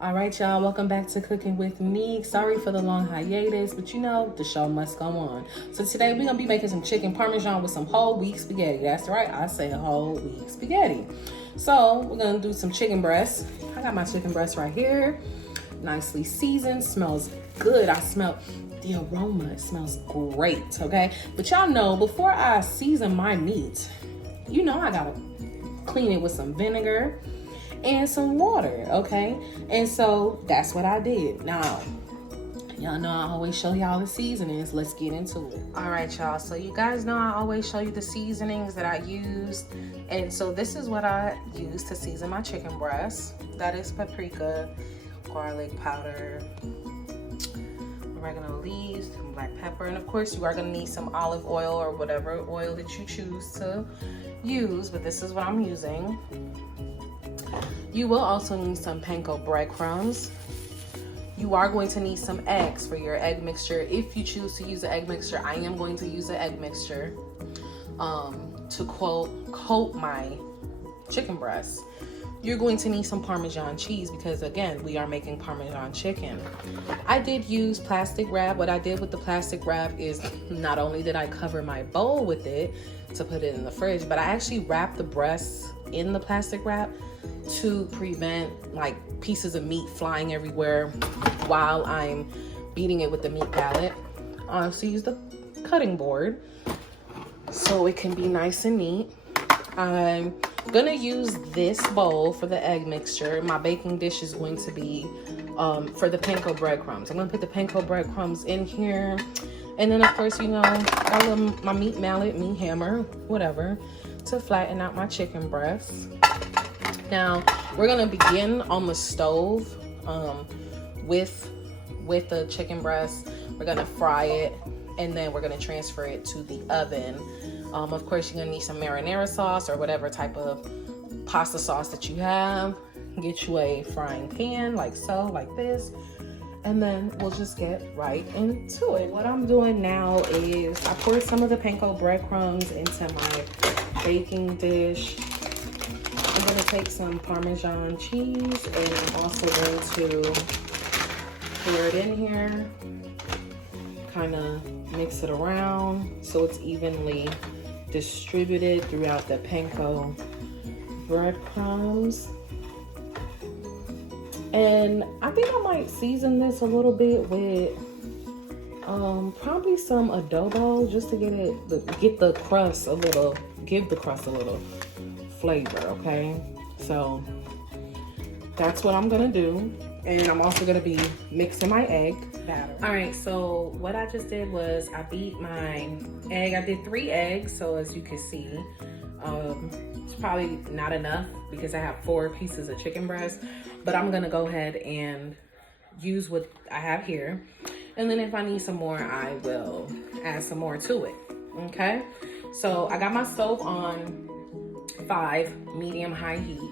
All right, y'all, welcome back to Cooking with Me. Sorry for the long hiatus, but you know, the show must go on. So today we're gonna be making some chicken parmesan with some whole wheat spaghetti. That's right, I say whole wheat spaghetti. So we're gonna do some chicken breasts. I got my chicken breast right here, nicely seasoned, smells good. I smell the aroma, it smells great, okay? But y'all know, before I season my meat, you know I gotta clean it with some vinegar and some water, okay? And so that's what I did. Now, y'all know I always show y'all the seasonings. Let's get into it. All right, y'all. So you guys know I always show you the seasonings that I use. And so this is what I use to season my chicken breast. That is paprika, garlic powder, oregano leaves, some black pepper, and of course you are gonna need some olive oil or whatever oil that you choose to use, but this is what I'm using. You will also need some panko breadcrumbs. You are going to need some eggs for your egg mixture. If you choose to use an egg mixture, I am going to use an egg mixture to coat my chicken breast. You're going to need some Parmesan cheese because, again, we are making Parmesan chicken. I did use plastic wrap. What I did with the plastic wrap is not only did I cover my bowl with it to put it in the fridge, but I actually wrapped the breasts in the plastic wrap to prevent like pieces of meat flying everywhere while I'm beating it with the meat palette. I also use the cutting board so it can be nice and neat. I'm gonna use this bowl for the egg mixture. My baking dish is going to be for the panko breadcrumbs. I'm gonna put the panko breadcrumbs in here, and then of course, you know, I love my meat mallet, meat hammer, whatever, to flatten out my chicken breasts. Now we're gonna begin on the stove with the chicken breast. We're gonna fry it, and then we're gonna transfer it to the oven. Of course, you're gonna need some marinara sauce or whatever type of pasta sauce that you have. Get you a frying pan like so, like this, and then we'll just get right into it. What I'm doing now is I poured some of the panko breadcrumbs into my baking dish. I'm gonna take some Parmesan cheese, and I'm also going to pour it in here, kind of mix it around so it's evenly distributed throughout the panko breadcrumbs. And I think I might season this a little bit with probably some adobo, just to give the crust a little flavor, okay? So that's what I'm gonna do. And I'm also gonna be mixing my egg batter. All right, so what I just did was I beat my egg. I did 3 eggs, so as you can see, it's probably not enough because I have 4 pieces of chicken breast, but I'm gonna go ahead and use what I have here. And then if I need some more, I will add some more to it, okay? So I got my stove on 5 medium-high heat,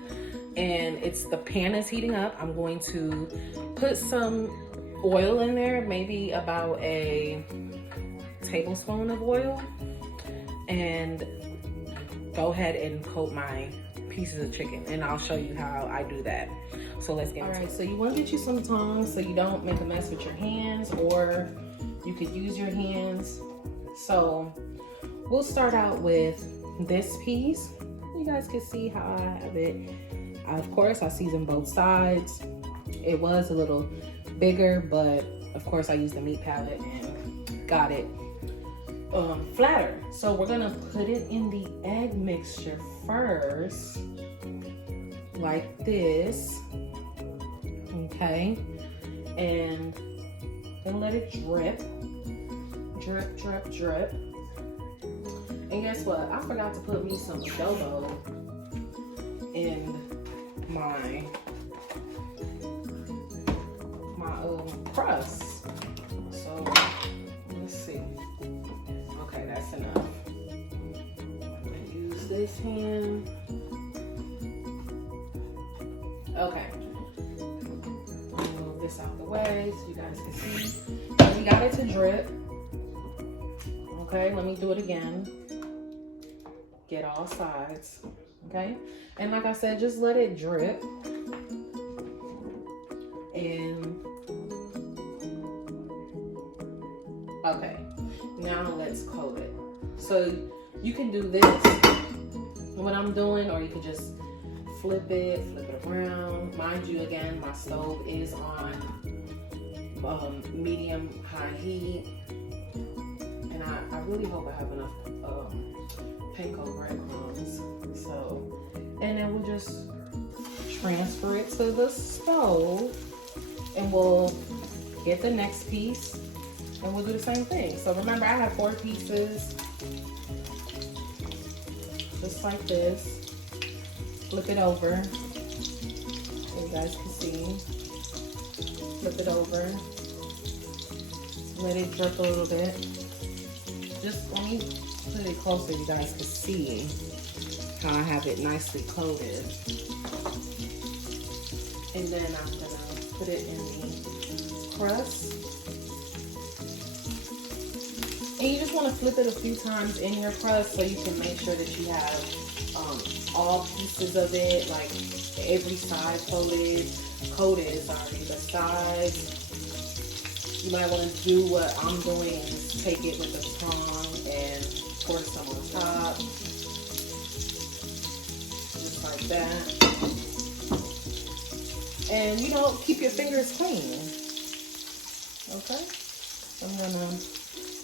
and the pan is heating up. I'm going to put some oil in there, maybe about a tablespoon of oil, and go ahead and coat my pieces of chicken, and I'll show you how I do that. So let's get into it. All right, so you want to get you some tongs so you don't make a mess with your hands, or you could use your hands. So we'll start out with this piece. You guys can see how I have it. Of course, I seasoned both sides. It was a little bigger, but of course I used the meat palette and got it flatter. So we're gonna put it in the egg mixture first, like this, okay? And then let it drip, drip, drip, drip. And guess what? I forgot to put me some adobo in my crust. So let's see. Okay, that's enough. I'm gonna use this hand. Okay. Move this out the way so you guys can see. We got it to drip. Okay, let me do it again. Get all sides. Okay, and like I said, just let it drip. So you can do this, what I'm doing, or you can just flip it around. Mind you, again, my stove is on medium high heat. And I really hope I have enough panko breadcrumbs. So, and then we'll just transfer it to the stove, and we'll get the next piece, and we'll do the same thing. So remember, I have 4 pieces, just like this. Flip it over, so you guys can see. Flip it over. Let it drip a little bit. Just let me put it closer so you guys can see how I have it nicely coated. And then I'm gonna put it in the crust. And you just want to flip it a few times in your crust so you can make sure that you have all pieces of it, like every side coated, the sides. You might want to do what I'm doing and take it with a tongue and pour some on top. Just like that. And you know, keep your fingers clean. Okay? I'm gonna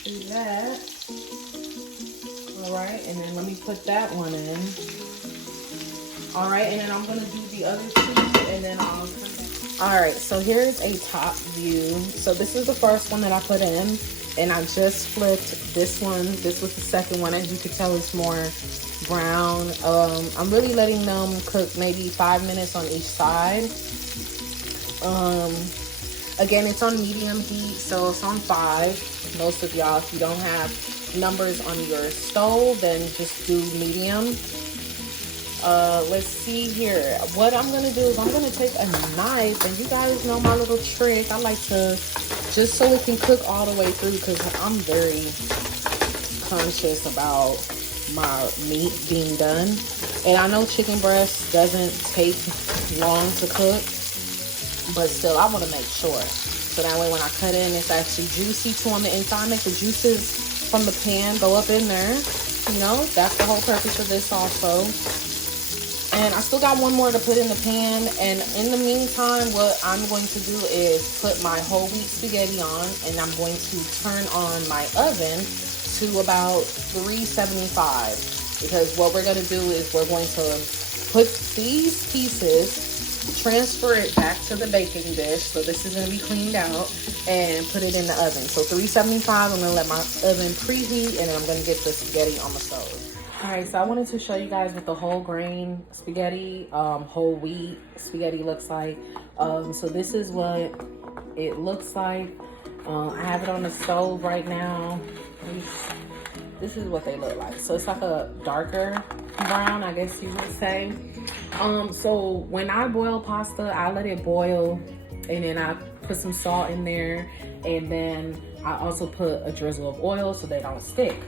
do that. Alright, and then let me put that one in. Alright, and then I'm gonna do the other 2, and then I'll come back. Alright, so here's a top view. So this is the first one that I put in, and I just flipped this one. This was the second one. As you can tell, it's more brown. I'm really letting them cook maybe 5 minutes on each side. Again, it's on medium heat, so it's on 5. Most of y'all, if you don't have numbers on your stove, then just do medium. Let's see here. What I'm gonna do is I'm gonna take a knife, and you guys know my little trick. I like to, just so it can cook all the way through, because I'm very conscious about my meat being done. And I know chicken breast doesn't take long to cook, but still, I want to make sure. So that way when I cut in, it's actually juicy too on the inside. Make the juices from the pan go up in there. You know, that's the whole purpose of this also. And I still got one more to put in the pan. And in the meantime, what I'm going to do is put my whole wheat spaghetti on, and I'm going to turn on my oven to about 375. Because what we're going to do is we're going to put these pieces, transfer it back to the baking dish. So this is going to be cleaned out, and put it in the oven. So 375, I'm going to let my oven preheat, and then I'm going to get the spaghetti on the stove. All right, so I wanted to show you guys what the whole grain spaghetti, whole wheat spaghetti looks like. So this is what it looks like. I have it on the stove right now. This is what they look like. So it's like a darker brown, I guess you would say. So when I boil pasta, I let it boil, and then I put some salt in there, and then I also put a drizzle of oil so they don't stick.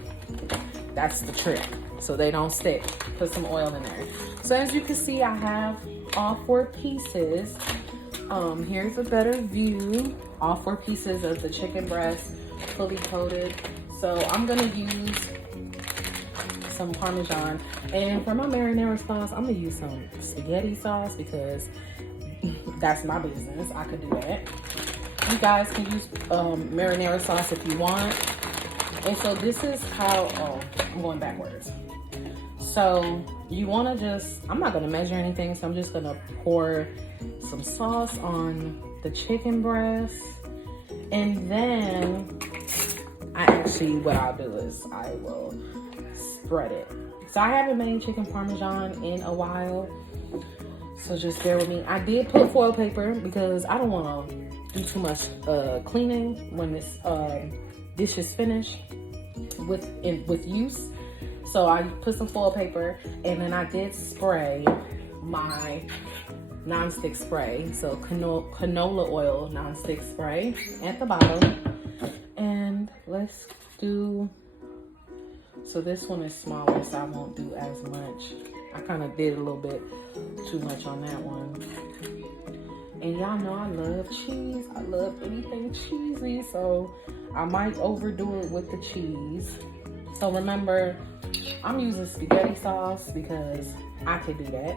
That's the trick, so they don't stick. Put some oil in there. So as you can see, I have all 4 pieces. Here's a better view. All 4 pieces of the chicken breast fully coated. So I'm gonna use some Parmesan, and for my marinara sauce, I'm gonna use some spaghetti sauce, because that's my business. I could do that. You guys can use marinara sauce if you want. And so this is how, oh, I'm going backwards. So you wanna just, I'm not gonna measure anything, so I'm just gonna pour some sauce on the chicken breast. And then what I'll do is I will spread it. So I haven't made chicken Parmesan in a while, so just bear with me. I did put foil paper because I don't wanna do too much cleaning when this dish is finished with use. So I put some foil paper, and then I did spray my non-stick spray. So canola oil non-stick spray at the bottom. And let's do, so this one is smaller, so I won't do as much. I kind of did a little bit too much on that one. And y'all know I love cheese. I love anything cheesy, so I might overdo it with the cheese. So remember, I'm using spaghetti sauce because I could do that.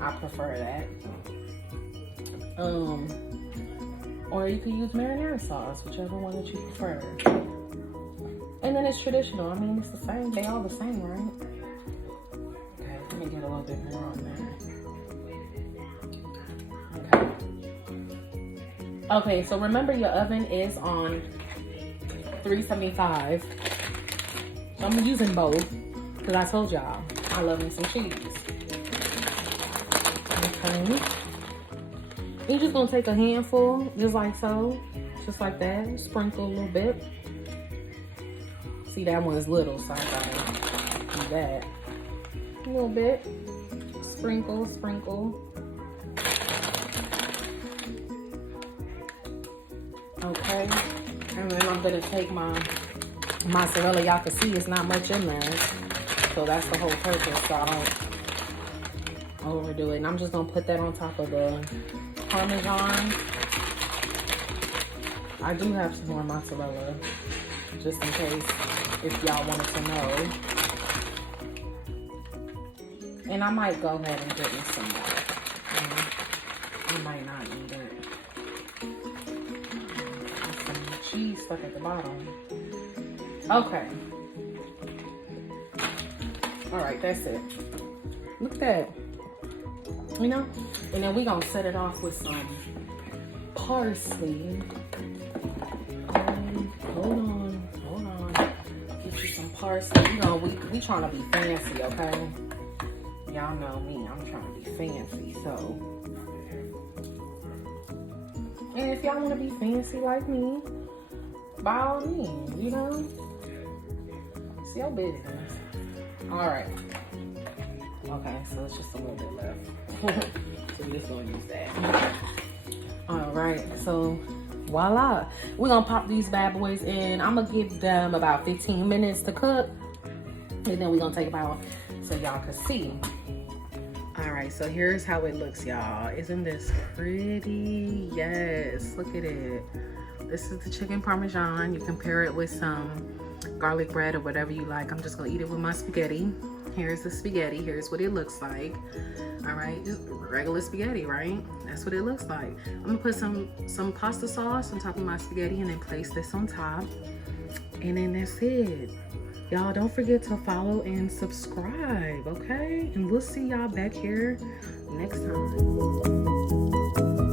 I prefer that. Or you could use marinara sauce, whichever one that you prefer. And then it's traditional. I mean, it's the same. They all the same, right? Okay, let me get a little bit more on there. Okay. Okay, so remember your oven is on 375. So I'm using both because I told y'all I love me some cheese. Okay. You're just gonna take a handful, just like so, just like that. Sprinkle a little bit. See, that one's little, so I gotta do that. A little bit. Sprinkle, sprinkle. Okay. And then I'm gonna take my mozzarella. Y'all can see it's not much in there. So that's the whole purpose, so I don't overdo it. And I'm just gonna put that on top of the Parmesan. I do have some more mozzarella, just in case if y'all wanted to know. And I might go ahead and get me some more. I might not need it. There's some cheese stuck at the bottom. Okay. Alright, that's it. Look at that. You know? And then we're going to set it off with some parsley. Hold on. Get you some parsley. You know, we trying to be fancy, okay? Y'all know me. I'm trying to be fancy, so. And if y'all want to be fancy like me, by all means, you know? It's your business. Alright. Okay, so it's just a little bit left. So we're just gonna use that. Alright, so voila. We're gonna pop these bad boys in. I'm gonna give them about 15 minutes to cook. And then we're gonna take them out so y'all can see. Alright, so here's how it looks, y'all. Isn't this pretty? Yes, look at it. This is the chicken Parmesan. You can pair it with some garlic bread or whatever you like. I'm just gonna eat it with my spaghetti. Here's the spaghetti. Here's what it looks like. All right, just regular spaghetti, right? That's what it looks like. I'm gonna put some pasta sauce on top of my spaghetti and then place this on top. And then that's it. Y'all don't forget to follow and subscribe, okay? And we'll see y'all back here next time.